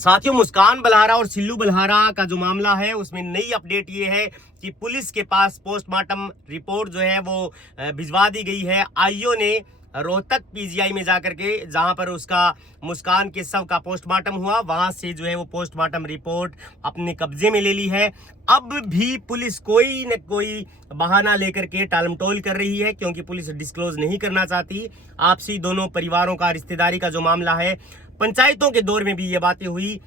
साथियों, मुस्कान बलहारा और सिल्लू बलहारा का जो मामला है उसमें नई अपडेट ये है कि पुलिस के पास पोस्टमार्टम रिपोर्ट जो है वो भिजवा दी गई है। आईओ ने रोहतक पीजीआई में जाकर के, जहां पर उसका मुस्कान के शव का पोस्टमार्टम हुआ, वहां से जो है वो पोस्टमार्टम रिपोर्ट अपने कब्जे में ले ली है। अब भी पुलिस कोई न कोई बहाना लेकर के टालमटोल कर रही है, क्योंकि पुलिस डिस्क्लोज नहीं करना चाहती। आपसी दोनों परिवारों का रिश्तेदारी का जो मामला है, पंचायतों के दौर में भी ये बातें हुई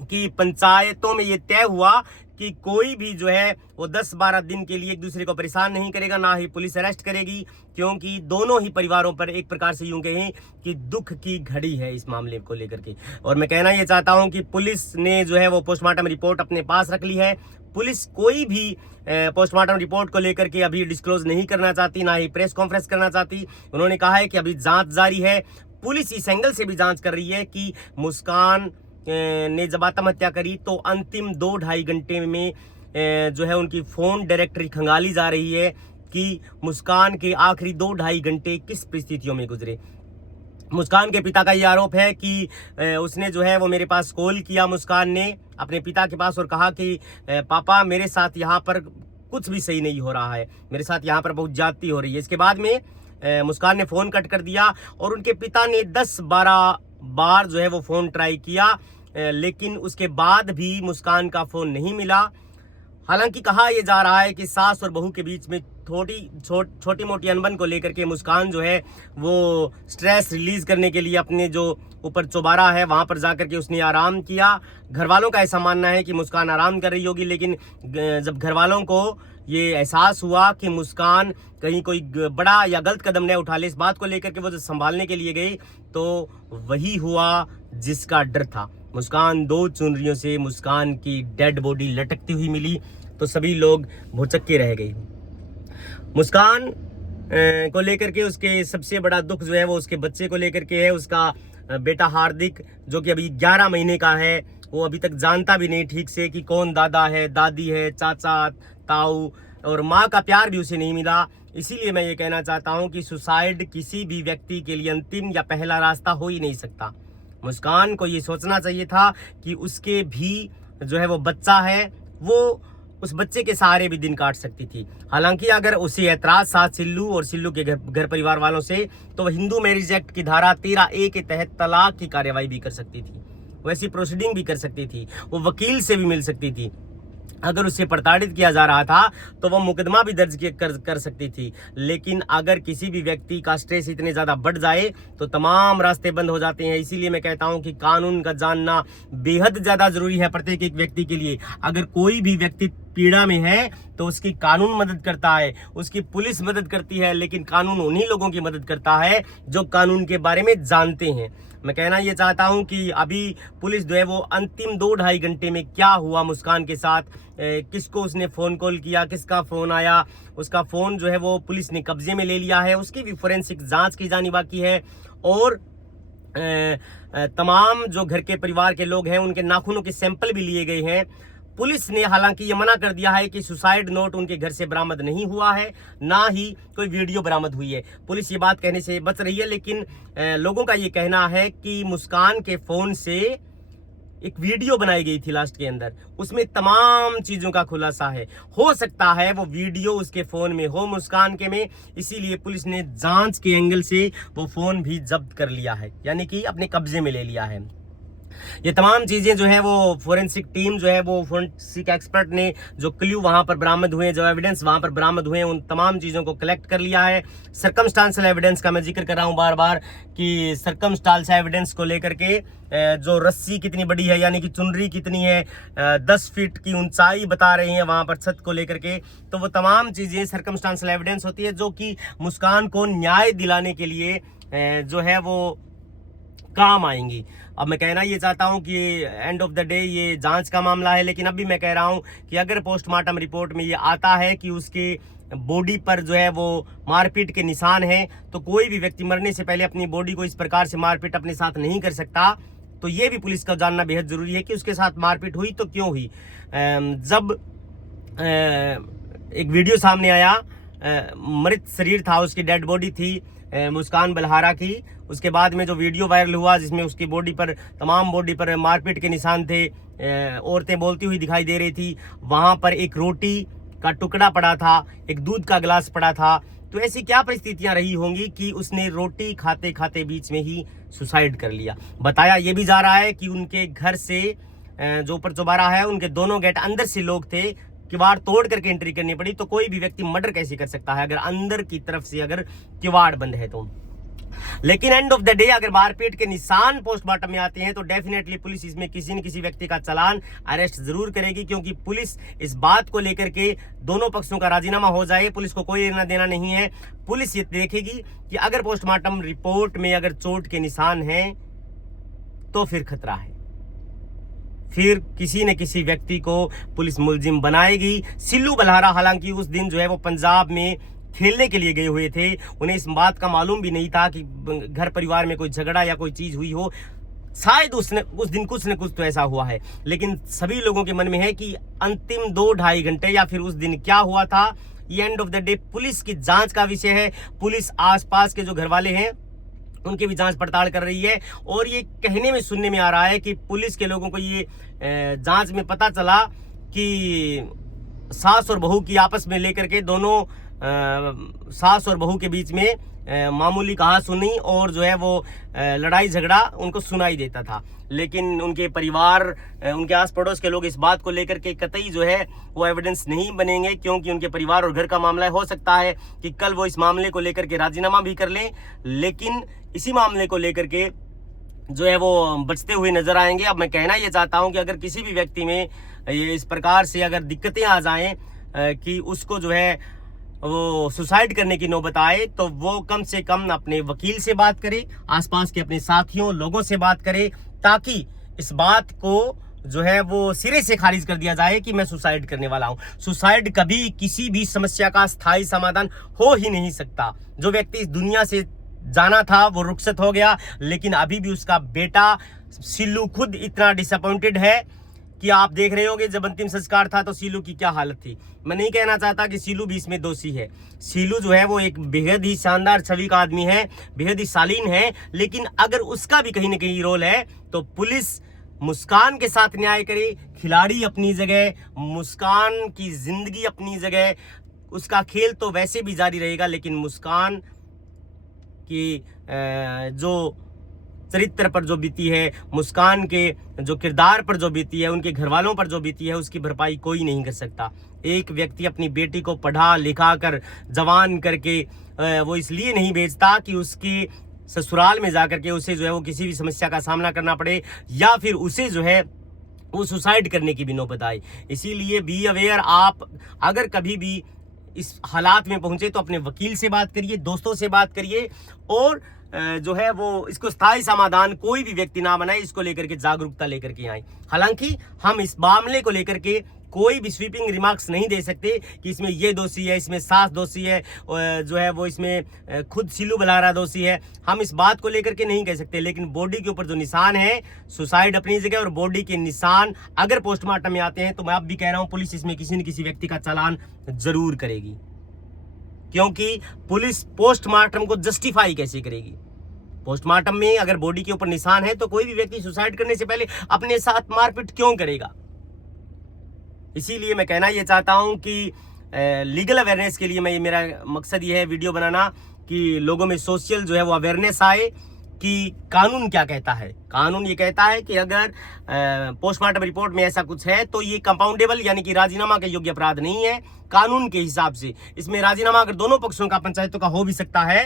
कि पंचायतों में ये तय हुआ कि कोई भी जो है वो 10-12 दिन के लिए एक दूसरे को परेशान नहीं करेगा, ना ही पुलिस अरेस्ट करेगी, क्योंकि दोनों ही परिवारों पर एक प्रकार से यूं कहें कि दुख की घड़ी है इस मामले को लेकर के। और मैं कहना ये चाहता हूं कि पुलिस ने जो है वो पोस्टमार्टम रिपोर्ट अपने पास रख ली है। पुलिस कोई भी पोस्टमार्टम रिपोर्ट को लेकर के अभी डिस्क्लोज नहीं करना चाहती, ना ही प्रेस कॉन्फ्रेंस करना चाहती। उन्होंने कहा है कि अभी जांच जारी है। पुलिस इस एंगल से भी जांच कर रही है कि मुस्कान ने जब आत्महत्या करी तो अंतिम 2-2.5 घंटे में जो है उनकी फोन डायरेक्टरी खंगाली जा रही है कि मुस्कान के आखिरी 2-2.5 घंटे किस परिस्थितियों में गुजरे। मुस्कान के पिता का ये आरोप है कि उसने जो है वो मेरे पास कॉल किया, मुस्कान ने अपने पिता के पास, और कहा कि पापा मेरे साथ यहाँ पर कुछ भी सही नहीं हो रहा है, मेरे साथ यहाँ पर बहुत ज्यादती हो रही है। इसके बाद में मुस्कान ने फोन कट कर दिया और उनके पिता ने 10-12 बार जो है वो फोन ट्राई किया, लेकिन उसके बाद भी मुस्कान का फोन नहीं मिला। हालांकि कहा यह जा रहा है कि सास और बहू के बीच में छोटी मोटी अनबन को लेकर के मुस्कान जो है वो स्ट्रेस रिलीज करने के लिए अपने जो ऊपर चौबारा है वहां पर जाकर के उसने आराम किया। घर वालों का ऐसा मानना है कि मुस्कान आराम कर रही होगी, लेकिन जब घर वालों को ये एहसास हुआ कि मुस्कान कहीं कोई बड़ा या गलत कदम न उठा ले, इस बात को लेकर के वो जब संभालने के लिए गई तो वही हुआ जिसका डर था। मुस्कान 2 चुनरियों से मुस्कान की डेड बॉडी लटकती हुई मिली तो सभी लोग भौचक्के रह गए। मुस्कान को लेकर के उसके सबसे बड़ा दुख जो है वो उसके बच्चे को लेकर के है। उसका बेटा हार्दिक, जो कि अभी 11 महीने का है, वो अभी तक जानता भी नहीं ठीक से कि कौन दादा है, दादी है, चाचा, ताऊ, और माँ का प्यार भी उसे नहीं मिला। इसीलिए मैं ये कहना चाहता हूँ कि सुसाइड किसी भी व्यक्ति के लिए अंतिम या पहला रास्ता हो ही नहीं सकता। मुस्कान को ये सोचना चाहिए था कि उसके भी जो है वो बच्चा है, वो उस बच्चे के सहारे भी दिन काट सकती थी। हालांकि अगर उसे ऐतराज था सिल्लू और सिल्लू के घर परिवार वालों से, तो वह हिंदू मैरिज एक्ट की धारा 13A के तहत तलाक की कार्यवाही भी कर सकती थी, वैसी प्रोसीडिंग भी कर सकती थी, वो वकील से भी मिल सकती थी। अगर उससे प्रताड़ित किया जा रहा था तो वो मुकदमा भी दर्ज कर सकती थी। लेकिन अगर किसी भी व्यक्ति का स्ट्रेस इतने ज्यादा बढ़ जाए तो तमाम रास्ते बंद हो जाते हैं। इसीलिए मैं कहता हूं कि कानून का जानना बेहद ज्यादा जरूरी है प्रत्येक एक व्यक्ति के लिए। अगर कोई भी व्यक्ति पीड़ा में है तो उसकी कानून मदद करता है, उसकी पुलिस मदद करती है, लेकिन कानून उन्हीं लोगों की मदद करता है जो कानून के बारे में जानते हैं। मैं कहना ये चाहता हूं कि अभी पुलिस जो है वो अंतिम 2-2.5 घंटे में क्या हुआ मुस्कान के साथ, किसको उसने फोन कॉल किया, किसका फोन आया, उसका फोन जो है वो पुलिस ने कब्जे में ले लिया है, उसकी भी फोरेंसिक जांच की जानी बाकी है। और तमाम जो घर के परिवार के लोग हैं उनके नाखूनों के सैंपल भी लिए गए हैं। पुलिस ने हालांकि ये मना कर दिया है कि सुसाइड नोट उनके घर से बरामद नहीं हुआ है, ना ही कोई वीडियो बरामद हुई है। पुलिस ये बात कहने से बच रही है, लेकिन लोगों का ये कहना है कि मुस्कान के फोन से एक वीडियो बनाई गई थी लास्ट के अंदर, उसमें तमाम चीजों का खुलासा है। हो सकता है वो वीडियो उसके फोन में हो, मुस्कान के में, इसीलिए पुलिस ने जांच के एंगल से वो फोन भी जब्त कर लिया है, यानी कि अपने कब्जे में ले लिया है। ये तमाम चीजें जो है वो फोरेंसिक टीम जो है वो फोरेंसिक एक्सपर्ट ने जो क्ल्यू वहां पर बरामद हुए, जो एविडेंस वहां पर बरामद हुए, उन तमाम चीजों को कलेक्ट कर लिया है। सर्कमस्टांशियल एविडेंस का मैं जिक्र कर रहा हूं बार बार कि सर्कमस्टांशियल एविडेंस को लेकर के जो रस्सी कितनी बड़ी है, यानी कि चुनरी कितनी है, 10 फीट की ऊंचाई बता रही है वहां पर छत को लेकर के, तो वो तमाम चीजें सर्कमस्टांशियल एविडेंस होती है जो कि मुस्कान को न्याय दिलाने के लिए जो है वो काम आएंगी। अब मैं कहना ये चाहता हूं कि एंड ऑफ द डे ये जांच का मामला है, लेकिन अभी मैं कह रहा हूं कि अगर पोस्टमार्टम रिपोर्ट में ये आता है कि उसके बॉडी पर जो है वो मारपीट के निशान हैं, तो कोई भी व्यक्ति मरने से पहले अपनी बॉडी को इस प्रकार से मारपीट अपने साथ नहीं कर सकता। तो ये भी पुलिस का जानना बेहद जरूरी है कि उसके साथ मारपीट हुई तो क्यों हुई। जब एक वीडियो सामने आया, मृत शरीर था, उसकी डेड बॉडी थी मुस्कान बलहारा की, उसके बाद में जो वीडियो वायरल हुआ जिसमें उसकी बॉडी पर, तमाम बॉडी पर मारपीट के निशान थे, औरतें बोलती हुई दिखाई दे रही थी, वहाँ पर एक रोटी का टुकड़ा पड़ा था, एक दूध का गिलास पड़ा था। तो ऐसी क्या परिस्थितियां रही होंगी कि उसने रोटी खाते खाते बीच में ही सुसाइड कर लिया। बताया ये भी जा रहा है कि उनके घर से जो ऊपर चौबारा है, उनके दोनों गेट अंदर से लोग थे, किवाड़ तोड़ करके एंट्री करनी पड़ी। तो कोई भी व्यक्ति मर्डर कैसे कर सकता है अगर अंदर की तरफ से अगर किवाड़ बंद है तो। लेकिन एंड ऑफ द डे अगर मारपीट के निशान पोस्टमार्टम में आते हैं तो डेफिनेटली पुलिस इसमें किसी न किसी व्यक्ति का चालान, अरेस्ट जरूर करेगी, क्योंकि पुलिस इस बात को लेकर के दोनों पक्षों का राजीनामा हो जाए, पुलिस को कोई लेना देना नहीं है। पुलिस ये देखेगी कि अगर पोस्टमार्टम रिपोर्ट में अगर चोट के निशान हैं तो फिर खतरा है, फिर किसी न किसी व्यक्ति को पुलिस मुलजिम बनाएगी। सिल्लू बलहारा हालांकि उस दिन जो है वो पंजाब में खेलने के लिए गए हुए थे, उन्हें इस बात का मालूम भी नहीं था कि घर परिवार में कोई झगड़ा या कोई चीज हुई हो। शायद उस दिन कुछ न कुछ तो ऐसा हुआ है, लेकिन सभी लोगों के मन में है कि अंतिम 2-2.5 घंटे या फिर उस दिन क्या हुआ था, ये end of the day police की जांच का विषय है। पुलिस आसपास के जो घर वाले हैं उनकी भी जांच पड़ताल कर रही है, और ये कहने में सुनने में आ रहा है कि पुलिस के लोगों को ये जांच में पता चला कि सास और बहू की आपस में लेकर के दोनों सास और बहू के बीच में मामूली कहासुनी और जो है वो लड़ाई झगड़ा उनको सुनाई देता था। लेकिन उनके परिवार, उनके आस पड़ोस के लोग इस बात को लेकर के कतई जो है वो एविडेंस नहीं बनेंगे, क्योंकि उनके परिवार और घर का मामला है। हो सकता है कि कल वो इस मामले को लेकर के राजीनामा भी कर लें, लेकिन इसी मामले को लेकर के जो है वो बचते हुए नजर आएंगे। अब मैं कहना ये चाहता हूं कि अगर किसी भी व्यक्ति में ये इस प्रकार से अगर दिक्कतें आ जाएं कि उसको जो है वो सुसाइड करने की नौबत आए, तो वो कम से कम अपने वकील से बात करे, आसपास के अपने साथियों लोगों से बात करे, ताकि इस बात को जो है वो सिरे से खारिज कर दिया जाए कि मैं सुसाइड करने वाला हूं। सुसाइड कभी किसी भी समस्या का स्थायी समाधान हो ही नहीं सकता। जो व्यक्ति इस दुनिया से जाना था वो रुखसत हो गया, लेकिन अभी भी उसका बेटा सिल्लू खुद इतना डिसअपॉइंटेड है कि आप देख रहे होंगे जब अंतिम संस्कार था तो सिल्लू की क्या हालत थी। मैं नहीं कहना चाहता कि सिल्लू भी इसमें दोषी है। सिल्लू जो है वो एक बेहद ही शानदार छवि का आदमी है, बेहद ही शालीन है, लेकिन अगर उसका भी कहीं ना कहीं रोल है तो पुलिस मुस्कान के साथ न्याय करे। खिलाड़ी अपनी जगह, मुस्कान की जिंदगी अपनी जगह, उसका खेल तो वैसे भी जारी रहेगा, लेकिन मुस्कान की जो चरित्र पर जो बीती है, मुस्कान के जो किरदार पर जो बीती है, उनके घर वालों पर जो बीती है, उसकी भरपाई कोई नहीं कर सकता। एक व्यक्ति अपनी बेटी को पढ़ा लिखा कर जवान करके वो इसलिए नहीं भेजता कि उसकी ससुराल में जाकर के उसे जो है वो किसी भी समस्या का सामना करना पड़े, या फिर उसे जो है वो सुसाइड करने की भी नौबत आए। इसीलिए बी अवेयर, आप अगर कभी भी इस हालात में पहुंचे तो अपने वकील से बात करिए, दोस्तों से बात करिए, और जो है वो इसको स्थायी समाधान कोई भी व्यक्ति ना बनाए, इसको लेकर के जागरूकता लेकर के आए। हालांकि हम इस मामले को लेकर के कोई भी स्वीपिंग रिमार्क्स नहीं दे सकते कि इसमें ये दोषी है, इसमें सास दोषी है, जो है वो इसमें खुद सिल्लू बलहारा दोषी है। हम इस बात को लेकर के नहीं कह सकते, लेकिन बॉडी के ऊपर जो निशान है, सुसाइड अपनी जगह, और बॉडी के निशान अगर पोस्टमार्टम में आते हैं तो मैं अब भी कह रहा हूं पुलिस इसमें किसी न किसी व्यक्ति का चालान जरूर करेगी, क्योंकि पुलिस पोस्टमार्टम को जस्टिफाई कैसे करेगी। पोस्टमार्टम में अगर बॉडी के ऊपर निशान है तो कोई भी व्यक्ति सुसाइड करने से पहले अपने साथ मारपीट क्यों करेगा। इसीलिए मैं कहना ये चाहता हूं कि लीगल अवेयरनेस के लिए मैं, ये मेरा मकसद ये है वीडियो बनाना कि लोगों में सोशल जो है वो अवेयरनेस आए कि कानून क्या कहता है। कानून ये कहता है कि अगर पोस्टमार्टम रिपोर्ट में ऐसा कुछ है तो ये कंपाउंडेबल यानी कि राजीनामा के योग्य अपराध नहीं है कानून के हिसाब से। इसमें राजीनामा अगर दोनों पक्षों का, पंचायतों का हो भी सकता है,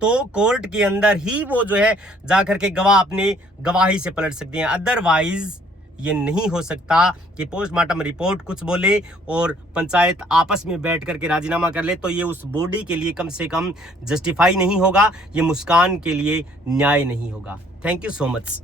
तो कोर्ट के अंदर ही वो जो है जाकर के गवाह अपनी गवाही से पलट सकते हैं। अदरवाइज ये नहीं हो सकता कि पोस्टमार्टम रिपोर्ट कुछ बोले और पंचायत आपस में बैठ करके राजीनामा कर ले, तो ये उस बॉडी के लिए कम से कम जस्टिफाई नहीं होगा, ये मुस्कान के लिए न्याय नहीं होगा। Thank you so much.